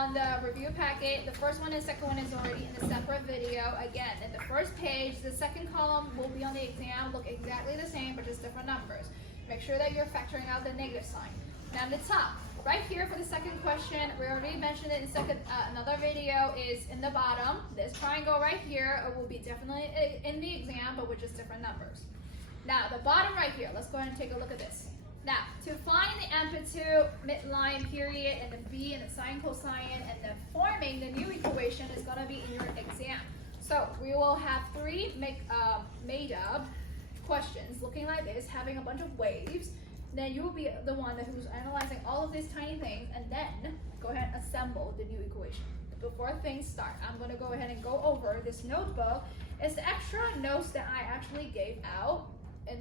on the review packet. The first one and second one is already in a separate video. Again, in the first page, the second column will be on the exam, look exactly the same, but just different numbers. Make sure that you're factoring out the negative sign. Now the top, right here for the second question, we already mentioned it in another video, is in the bottom. This triangle right here will be definitely in the exam, but with just different numbers. Now the bottom right here, let's go ahead and take a look at this. Now, to find the amplitude, midline, period, and the b and the sine, cosine, and then forming the new equation is going to be in your exam. So we will have three made up questions looking like this, having a bunch of waves. Then you will be the one who's analyzing all of these tiny things, and then go ahead and assemble the new equation. Before things start, I'm going to go ahead and go over this notebook. It's the extra notes that I actually gave out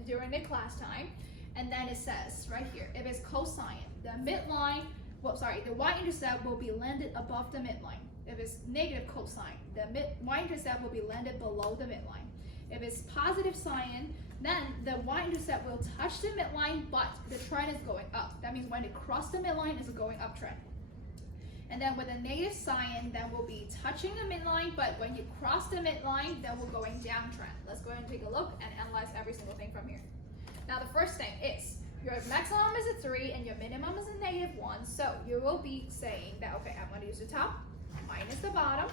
during the class time. And then it says right here, if it's cosine, the midline, the y-intercept will be landed above the midline. If it's negative cosine, the y-intercept will be landed below the midline. If it's positive sine, then the y-intercept will touch the midline, but the trend is going up. That means when it crosses the midline, it's a going up trend. And then with a negative sine, that will be touching the midline, but when you cross the midline, then we're going downtrend. Let's go ahead and take a look and analyze every single thing from here. Now the first thing is, your maximum is a 3 and your minimum is a -1. So you will be saying that, okay, I'm going to use the top minus the bottom,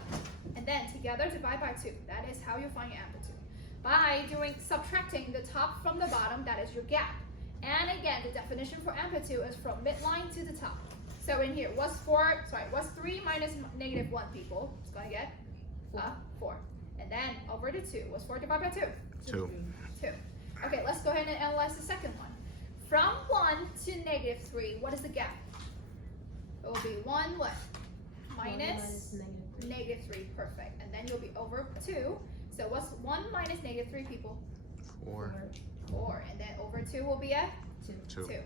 and then together divide by 2. That is how you find your amplitude. By subtracting the top from the bottom, that is your gap. And again, the definition for amplitude is from midline to the top. So in here, what's 3 minus -1, people? It's going to get 4. And then over to 2. What's 4 divided by 2? 2. 2. Okay, let's go ahead and analyze the second one. From 1 to -3, what is the gap? It will be 1 what? Minus -3, perfect. And then you'll be over 2. So what's 1 minus -3, people? 4. 4. And then over 2 will be a 2.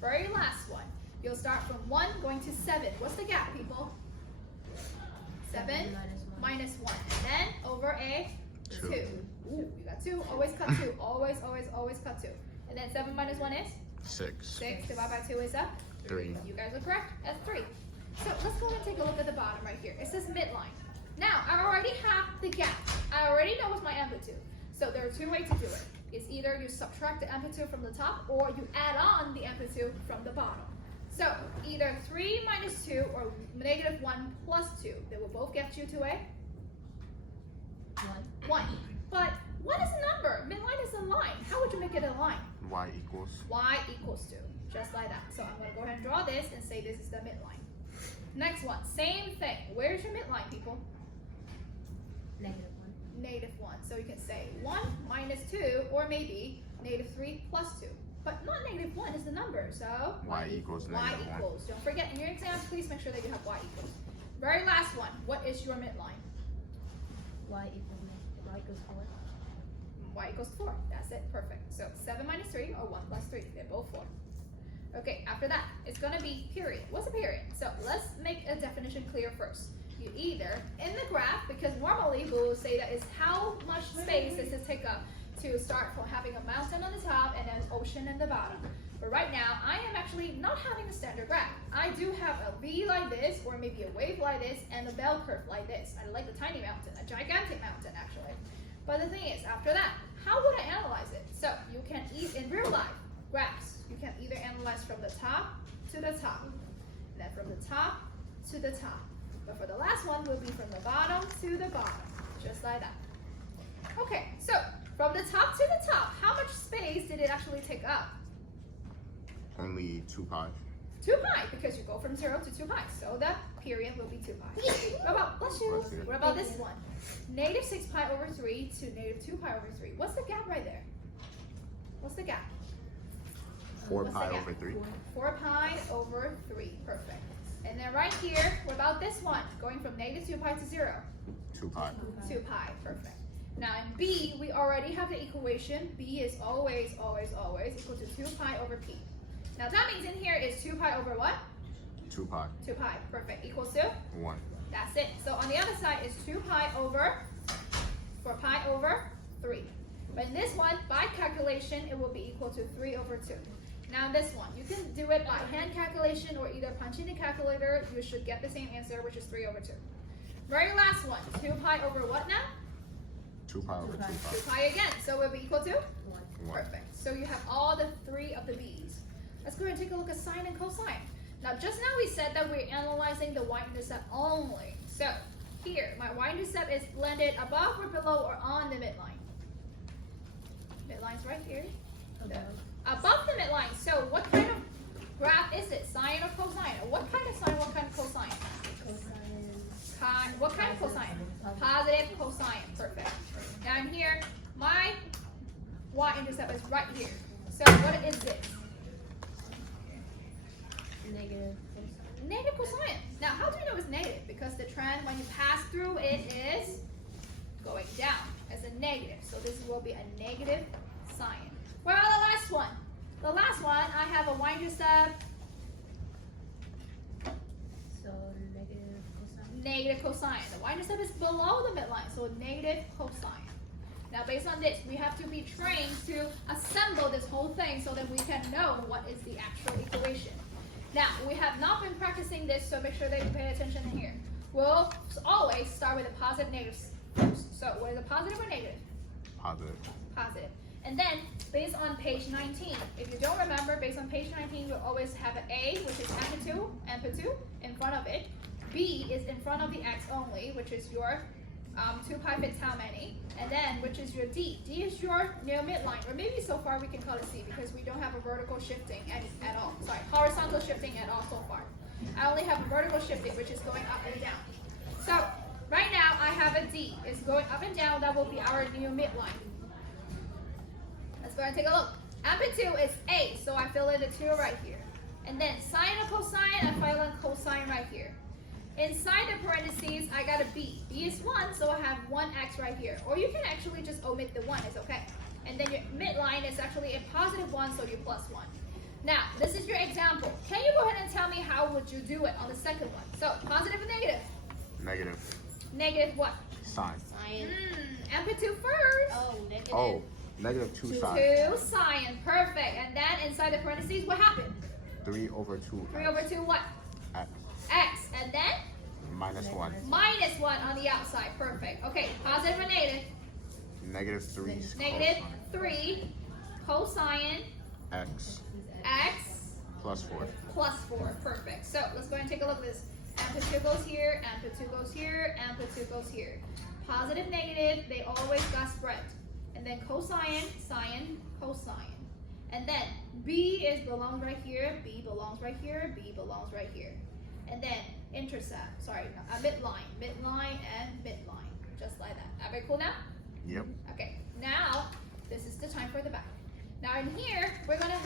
Very last one. You'll start from 1 going to 7. What's the gap, people? 7 minus 1. And then over a 2. Ooh, you got 2. Always cut 2. Always cut 2. And then 7 minus 1 is? 6. 6 divided by 2 is a? 3. You guys are correct. That's 3. So let's go ahead and take a look at the bottom right here. It says midline. Now, I already have the gap. I already know what's my amplitude. So there are 2 ways to do it. It's either you subtract the amplitude from the top, or you add on the amplitude from the bottom. So either 3 minus 2 or -1 plus 2. They will both get you to a? 1. But what is a number? Midline is a line. How would you make it a line? Y equals? Y equals 2. Just like that. So I'm going to go ahead and draw this and say this is the midline. Next one. Same thing. Where's your midline, people? -1. So you can say 1 minus 2, or maybe -3 plus 2. But not -1 is the number, so Y equals Y -1. equals. Don't forget in your exams, please make sure that you have Y equals. Very last one. What is your midline? Y equals 4. Y equals 4. That's it. Perfect. So 7 minus 3 or 1 plus 3. They're both 4. Okay, after that, it's going to be period. What's a period? So let's make a definition clear first. You either, in the graph, because normally we will say that it's how much space does it take up to start from having a mountain on the top and an ocean in the bottom. But right now, I am actually not having a standard graph. I do have a V like this, or maybe a wave like this, and a bell curve like this. I like a tiny mountain, a gigantic mountain actually. But the thing is, after that, how would I analyze it? So you can in real life graphs, you can either analyze from the top to the top, and then from the top to the top. But for the last one, will be from the bottom to the bottom, just like that. Okay, so from the top to the top, how much space did it actually take up? Only 2 pi. 2 pi, because you go from 0 to 2 pi. So the period will be 2 pi. What about this one? -6 pi over 3 to -2 pi over 3. What's the gap right there? What's the gap? 4 pi over 3. 4 pi over 3. Perfect. And then right here, what about this one? Going from -2 pi to 0. 2 pi. 2 pi. Perfect. Now in B, we already have the equation. B is always equal to 2 pi over P. Now that means in here is 2 pi over what? 2 pi. 2 pi. Perfect. Equals to? 1. That's it. So on the other side is 2 pi over 4 pi over 3. But in this one, by calculation, it will be equal to 3 over 2. Now this one, you can do it by hand calculation or either punching the calculator. You should get the same answer, which is 3 over 2. Very last one, 2 pi over what now? 2 pi over 2 pi. 2 pi again, so it will be equal to? 1. 1. Perfect. So you have all the 3 of the b's. Let's go ahead and take a look at sine and cosine. Now just now we said that we're analyzing the y-intercept only. So here, my y-intercept is blended above or below or on the midline. Midline's right here. Above the midline. So what kind of graph is it? Sine or cosine? Or what kind of sine, what kind of cosine? What kind of cosine? Positive cosine. Perfect. Down here, my y-intercept is right here. So what is this? Negative. Negative cosine. Now, how do you know it's negative? Because the trend when you pass through it is going down as a negative. So this will be a negative sine. Well, the last one. The last one, I have a y-intercept. So negative cosine. Negative cosine. The y-intercept is below the midline, so negative cosine. Now, based on this, we have to be trained to assemble this whole thing so that we can know what is the actual equation. Now, we have not been practicing this, so make sure that you pay attention here. We'll always start with a positive, negative first. So, what is a positive or negative? Positive. Positive. And then, based on page 19, if you don't remember, based on page 19, you'll always have an A, which is amplitude, in front of it. B is in front of the x only, which is your 2 pi fits how many? And then, which is your D. D is your near midline, or maybe so far we can call it C because we don't have a vertical shifting at all. Sorry, horizontal shifting at all so far. I only have a vertical shifting, which is going up and down. So, right now I have a D. It's going up and down. That will be our near midline. Let's go ahead and take a look. Amplitude is A, so I fill in the 2 right here. And then sine or cosine, I fill in cosine right here. Inside the parentheses, I got a B. B is 1, so I have 1x right here. Or you can actually just omit the 1, it's okay. And then your midline is actually a positive 1, so you plus 1. Now, this is your example. Can you go ahead and tell me how would you do it on the second one? So, positive and negative? Negative. Negative what? Sine. Sine. Amplitude first. Oh, negative. Oh, negative 2 sine. 2 sine, perfect. And then inside the parentheses, what happened? 3 over 2. 3 over 2 what? X. X. And then? Minus 1. Minus 1 on the outside, perfect. Okay, positive or negative? Negative 3. Negative 3 cosine X. x Plus 4. plus 4, perfect. So let's go ahead and take a look at this. Amplitude goes here, amplitude goes here, amplitude goes here. Positive, negative, they always got spread. And then cosine, sine, cosine. And then B belongs right here, B belongs right here, B belongs right here. And then intercept, midline and midline, just like that. Are we cool now? Yep. Okay, now this is the time for the back. Now in here, we're gonna